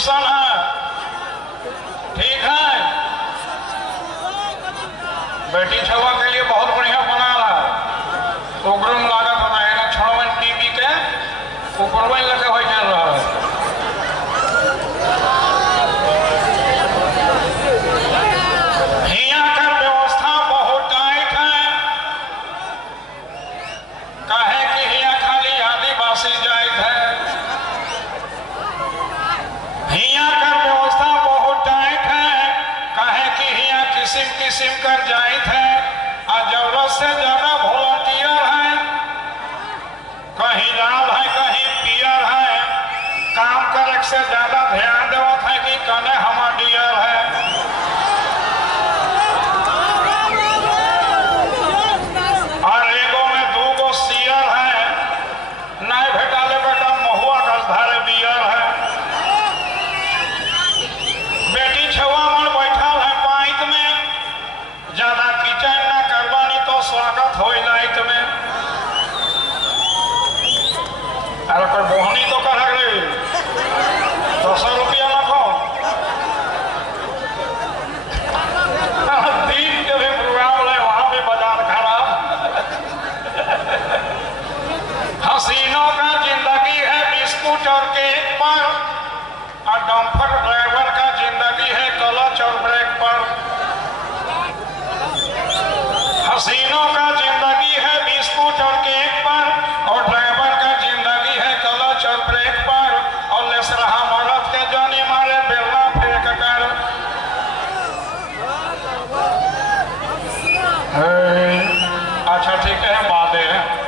पोजीशन है, ठीक है। बेटी छवा के लिए बहुत बढ़िया बना रहा, उग्रम लागत बनाएगा छड़वन टीवी के ऊपर में लगे हो चल रहा है। हिया कर व्यवस्था बहुत टाइट है, काहे कि हिया खाली आदिवासी जाइत है। हिया कर व्यवस्था बहुत टाइट है, काहे कि हिया किस्म किस्म कर जाइत है और जरूरत से ज्यादा वॉलंटियर है, कहीं लाल है कहीं पियर है, काम करे से ज्यादा ध्यान देवत है कि कने हमार डियर है। और एगो में दूगो सियर है, नहीं भेटाले बेटा महुआ गलधारे बियर है। बेटी छवा मन बैठल है पाइत में, ज्यादा किचन न करवानी तो स्वागत हो नाइट में। अरे कोई बोहनी तो कह रही 200 रुपया रखो, दिन के भी प्रोग्राम है वहां भी बाजार खराब। हसीनों का जिंदगी है बिस्कुट और केक पर, और डम्फर ड्राइवर का जिंदगी है क्लच और ब्रेक पर। हसीनों का जिंदगी है बिस्कुट और केक पर, और ड्राइवर का जिंदगी है क्लच और ब्रेक पर। और लेस रहा मरद के जाने मारे बेलना फेंक कर। अच्छा ठीक है, बातें